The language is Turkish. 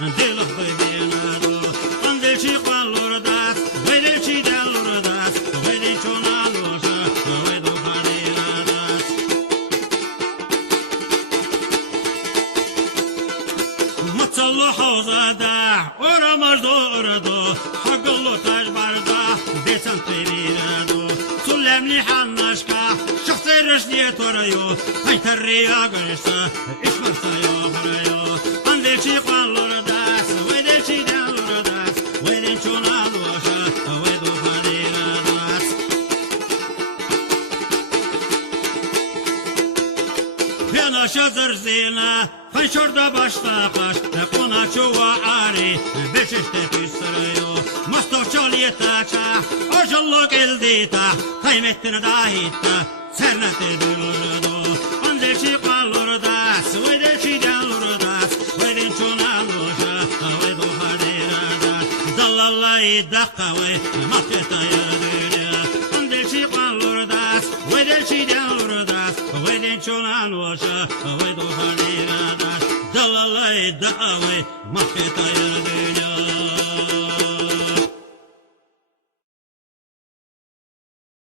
dilo bebinado ande ci qualordas vede ci delordas vede chonalosa vedo padiradas matsallo hawzada ora mardo orado haqallo taj barda desan tevirado sulemni hannashka shakhsi rishdiye torayo haytarriya garisa ismarsa yo harayo ande ci qualordas vede ci delordas vede chonalosa vedo padiradas Pena şazır zina Fanşorda başta baş Kona çuva ari Beşikte püsürüyor Mastov çalıya taça Ojallık eldita Kaymettin dahitta Sernete dülürdo Andeci kalurdas Vedeci delurdas Vedin çonaloja Vedo hadiradas Dalallayı dakka ve Maketaya dünya Andeci kalurdas Vedeci delurdas Vedin çonaloja Vedo hadiradas Dalalay da've Maketaya dünya